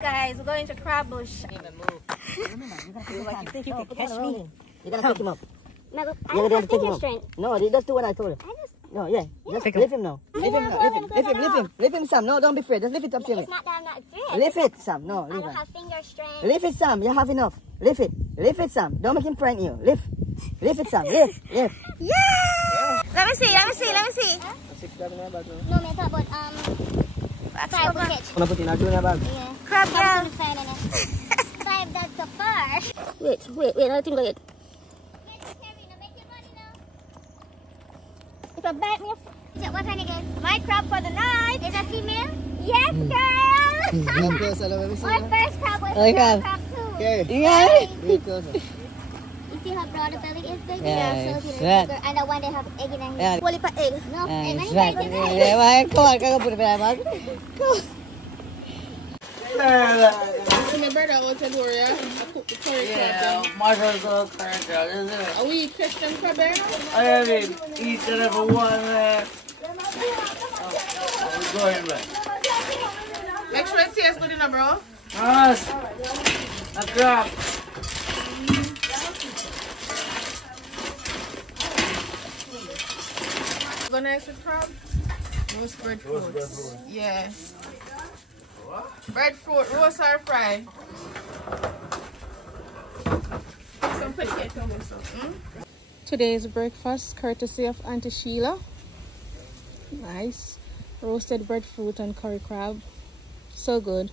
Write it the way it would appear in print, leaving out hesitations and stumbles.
Guys, we're going to Crab Bush. You gotta catch me. You gotta pick him up. I You don't gotta have pick him finger up. strength. No, just do what I told you. No, yeah. Just lift him now. Lift him now. Lift him, Sam. No, don't be afraid. Just lift it up to me. It's not that I'm not afraid. Lift it, Sam. No, I leave don't it. have finger strength. Lift it, Sam. You have enough. Lift it. Lift it, Sam. Don't make him frighten you. Lift. Lift it, Sam. Lift. Yeah! Let me see. Huh? No, man, but Let's five go will back. catch. I'm gonna put it in our junior bag. Yeah. Crab girl. I'm find in it. Five, that's the first. Wait, I think like it. It's a bite me. What kind again? My crab for the night. Is that female? Yes, girl. Come closer, let me see. My first crab was Okay. female crab too. Okay. Yeah. Real closer. You see how broad the belly is, baby? Yeah, So it's it's red. bigger. And the one that have egg in it. Yeah. Wally pa egg. No, and It's many right. eggs in it. Yeah, come on, come put it in my bag. My brother go to Doria. I cook the curry crab. Marshall's all current crab, isn't it? Are we catch them crab there now? I haven't eaten it for one we're going back. Make sure it tastes good enough, bro. Us, a crab. Go next with crab. Roast breadfruit. Yeah. Breadfruit, roast or fry. Some potato and stuff. Today's breakfast courtesy of Auntie Sheila. Nice. Roasted breadfruit and curry crab. So good.